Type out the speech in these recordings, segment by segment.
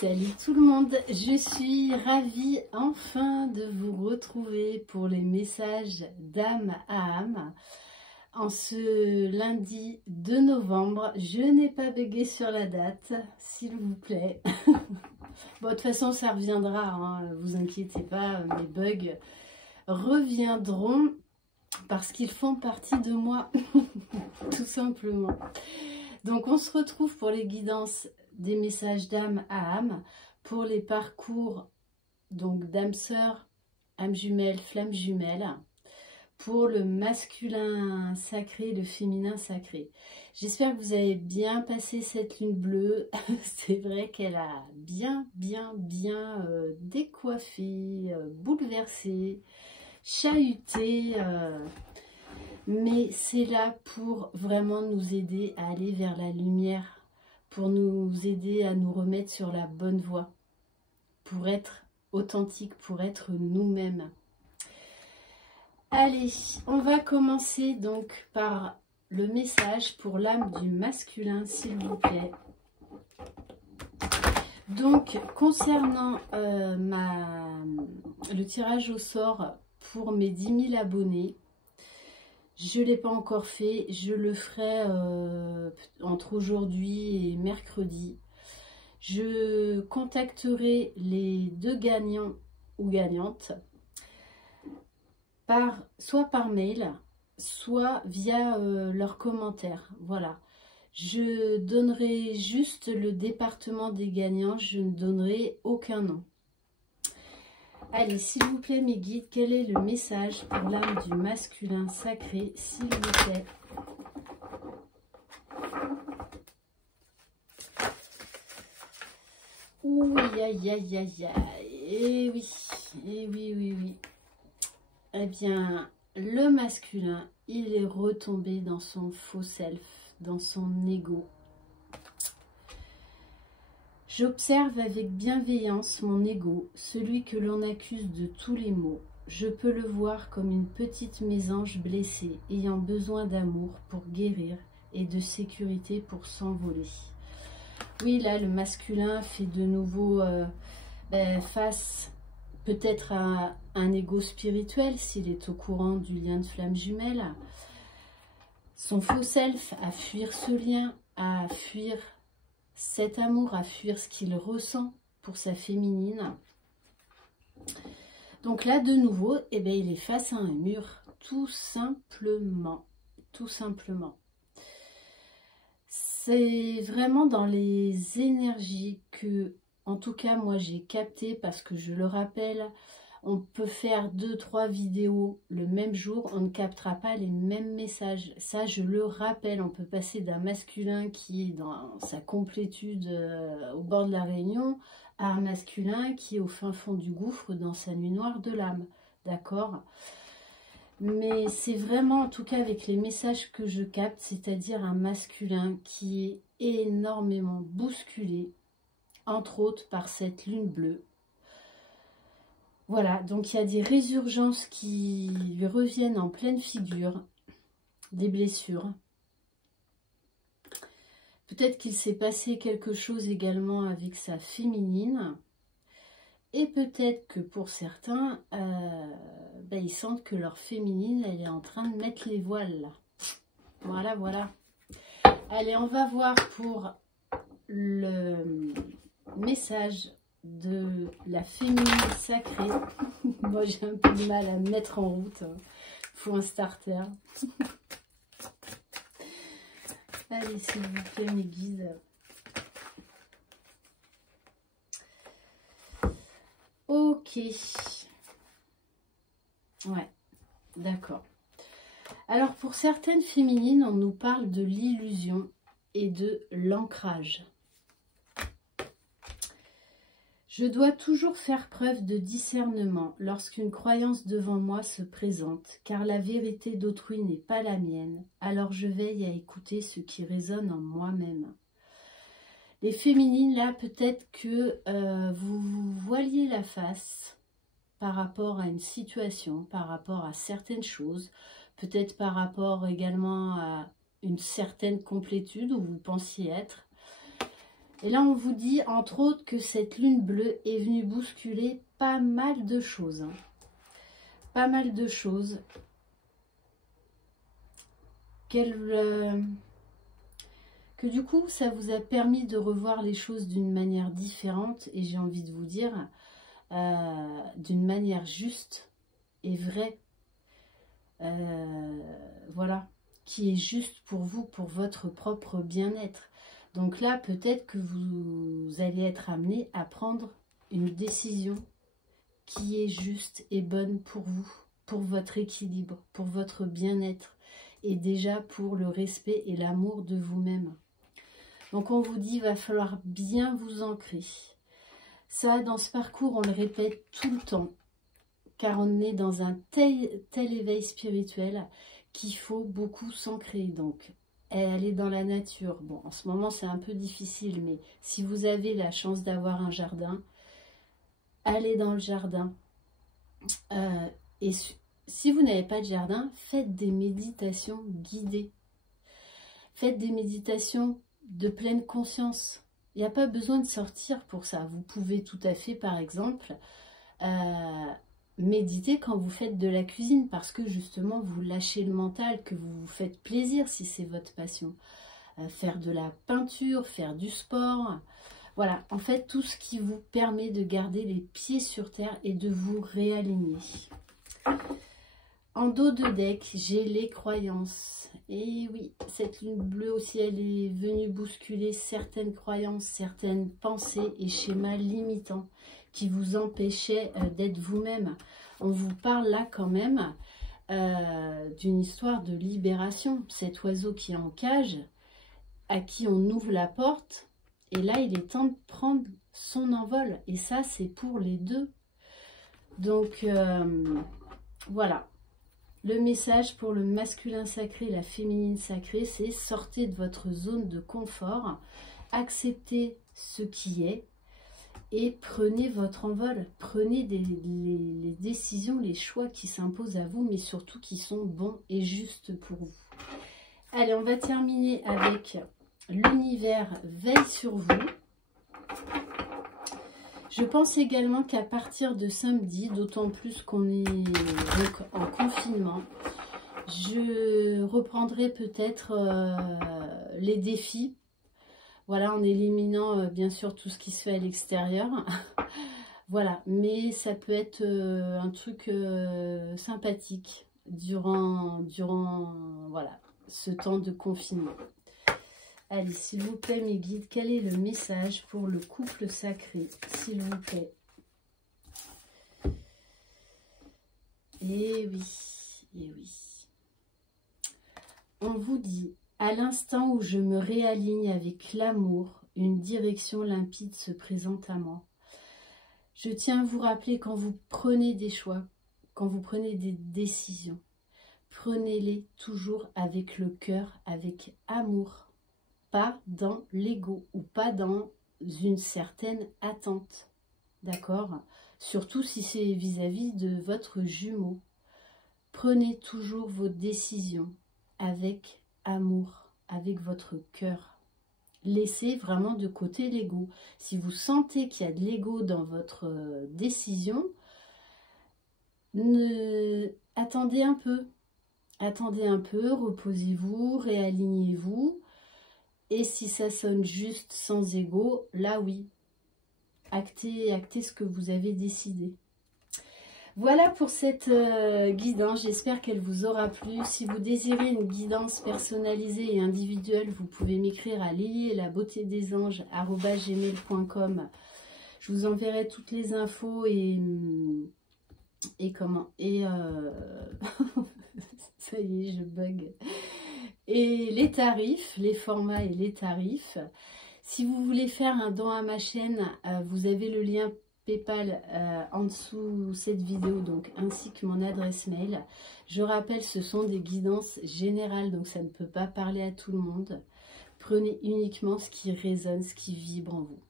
Salut tout le monde, je suis ravie enfin de vous retrouver pour les messages d'âme à âme. En ce lundi 2 novembre, je n'ai pas bugué sur la date, s'il vous plaît. Bon, de toute façon, ça reviendra, hein, vous inquiétez pas, mes bugs reviendront parce qu'ils font partie de moi, tout simplement. Donc, on se retrouve pour les guidances des messages d'âme à âme, pour les parcours donc d'âme sœur, âme jumelle, flamme jumelle, pour le masculin sacré, le féminin sacré. J'espère que vous avez bien passé cette lune bleue. C'est vrai qu'elle a bien décoiffé, bouleversé, chahuté, mais c'est là pour vraiment nous aider à aller vers la lumière, pour nous aider à nous remettre sur la bonne voie, pour être authentique, pour être nous-mêmes. Allez, on va commencer donc par le message pour l'âme du masculin, s'il vous plaît. Donc, concernant le tirage au sort pour mes 10 000 abonnés, je ne l'ai pas encore fait, je le ferai entre aujourd'hui et mercredi. Je contacterai les 2 gagnants ou gagnantes soit par mail, soit via leurs commentaires. Voilà. Je donnerai juste le département des gagnants, je ne donnerai aucun nom. Allez, s'il vous plaît, mes guides, quel est le message pour l'âme du masculin sacré, s'il vous plaît? Ouh, aïe, aïe, aïe, aïe. Eh oui, eh oui, oui, oui. Eh bien, le masculin, il est retombé dans son faux self, dans son ego. J'observe avec bienveillance mon ego, celui que l'on accuse de tous les maux. Je peux le voir comme une petite mésange blessée, ayant besoin d'amour pour guérir et de sécurité pour s'envoler. Oui, là, le masculin fait de nouveau face peut-être à un ego spirituel, s'il est au courant du lien de flamme jumelle. Son faux self, à fuir ce lien, à fuir cet amour, à fuir ce qu'il ressent pour sa féminine. Donc là, de nouveau, eh bien, il est face à un mur, tout simplement. Tout simplement. C'est vraiment dans les énergies que, en tout cas, moi, j'ai capté, parce que je le rappelle, on peut faire 2-3 vidéos le même jour, on ne captera pas les mêmes messages. Ça, je le rappelle, on peut passer d'un masculin qui est dans sa complétude au bord de la Réunion à un masculin qui est au fin fond du gouffre dans sa nuit noire de l'âme. D'accord ? Mais c'est vraiment, en tout cas avec les messages que je capte, c'est-à-dire un masculin qui est énormément bousculé, entre autres par cette lune bleue. Voilà, donc il y a des résurgences qui lui reviennent en pleine figure, des blessures. Peut-être qu'il s'est passé quelque chose également avec sa féminine. Et peut-être que pour certains, ils sentent que leur féminine, elle est en train de mettre les voiles là. Voilà, voilà. Allez, on va voir pour le message de la féminine sacrée. Moi, j'ai un peu de mal à me mettre en route. Il faut un starter. Allez, s'il vous plaît, mes guides. Ok. Ouais, d'accord. Alors, pour certaines féminines, on nous parle de l'illusion et de l'ancrage. Je dois toujours faire preuve de discernement lorsqu'une croyance devant moi se présente, car la vérité d'autrui n'est pas la mienne, alors je veille à écouter ce qui résonne en moi-même. Les féminines, là, peut-être que vous vous voiliez la face par rapport à une situation, par rapport à certaines choses, peut-être par rapport également à une certaine complétude où vous pensiez être. Et là, on vous dit, entre autres, que cette lune bleue est venue bousculer pas mal de choses. Hein. Pas mal de choses. Que du coup, ça vous a permis de revoir les choses d'une manière différente. Et j'ai envie de vous dire, d'une manière juste et vraie. Voilà. Qui est juste pour vous, pour votre propre bien-être. Donc là, peut-être que vous allez être amené à prendre une décision qui est juste et bonne pour vous, pour votre équilibre, pour votre bien-être et déjà pour le respect et l'amour de vous-même. Donc on vous dit, il va falloir bien vous ancrer. Ça, dans ce parcours, on le répète tout le temps, car on est dans un tel éveil spirituel qu'il faut beaucoup s'ancrer. Donc, aller dans la nature. Bon, en ce moment, c'est un peu difficile, mais si vous avez la chance d'avoir un jardin, allez dans le jardin. Et si vous n'avez pas de jardin, faites des méditations guidées. Faites des méditations de pleine conscience. Il n'y a pas besoin de sortir pour ça. Vous pouvez tout à fait, par exemple, méditer quand vous faites de la cuisine parce que justement vous lâchez le mental, que vous vous faites plaisir si c'est votre passion. Faire de la peinture, faire du sport, voilà, en fait tout ce qui vous permet de garder les pieds sur terre et de vous réaligner. En dos de deck, j'ai les croyances. Et oui, cette lune bleue aussi, elle est venue bousculer certaines croyances, certaines pensées et schémas limitants qui vous empêchaient d'être vous-même. On vous parle là quand même d'une histoire de libération. Cet oiseau qui est en cage, à qui on ouvre la porte, et là il est temps de prendre son envol. Et ça, c'est pour les deux. Donc voilà. Le message pour le masculin sacré, la féminine sacrée, c'est sortez de votre zone de confort, acceptez ce qui est et prenez votre envol. Prenez les décisions, les choix qui s'imposent à vous, mais surtout qui sont bons et justes pour vous. Allez, on va terminer avec l'univers veille sur vous. Je pense également qu'à partir de samedi, d'autant plus qu'on est donc en confinement, je reprendrai peut-être les défis. Voilà, en éliminant bien sûr tout ce qui se fait à l'extérieur. Voilà, mais ça peut être un truc sympathique durant voilà, ce temps de confinement. Allez, s'il vous plaît, mes guides, quel est le message pour le couple sacré, s'il vous plaît? Eh oui, eh oui. On vous dit, à l'instant où je me réaligne avec l'amour, une direction limpide se présente à moi. Je tiens à vous rappeler, quand vous prenez des choix, quand vous prenez des décisions, prenez-les toujours avec le cœur, avec amour. Pas dans l'ego ou pas dans une certaine attente, d'accord? Surtout si c'est vis-à-vis de votre jumeau. Prenez toujours vos décisions avec amour, avec votre cœur. Laissez vraiment de côté l'ego. Si vous sentez qu'il y a de l'ego dans votre décision, attendez un peu. Attendez un peu, reposez-vous, réalignez-vous. Et si ça sonne juste, sans ego, là oui, actez ce que vous avez décidé. Voilà pour cette guidance, j'espère qu'elle vous aura plu. Si vous désirez une guidance personnalisée et individuelle, vous pouvez m'écrire à lily-et-la-beauté-des-anges@gmail.com. Je vous enverrai toutes les infos et comment, ça y est, je bug. Et les tarifs, les formats et les tarifs. Si vous voulez faire un don à ma chaîne, vous avez le lien PayPal en dessous cette vidéo, donc ainsi que mon adresse mail. Je rappelle, ce sont des guidances générales, donc ça ne peut pas parler à tout le monde. Prenez uniquement ce qui résonne, ce qui vibre en vous.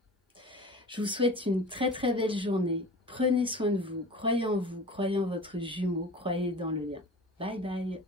Je vous souhaite une très très belle journée. Prenez soin de vous, croyez en votre jumeau, croyez dans le lien. Bye bye.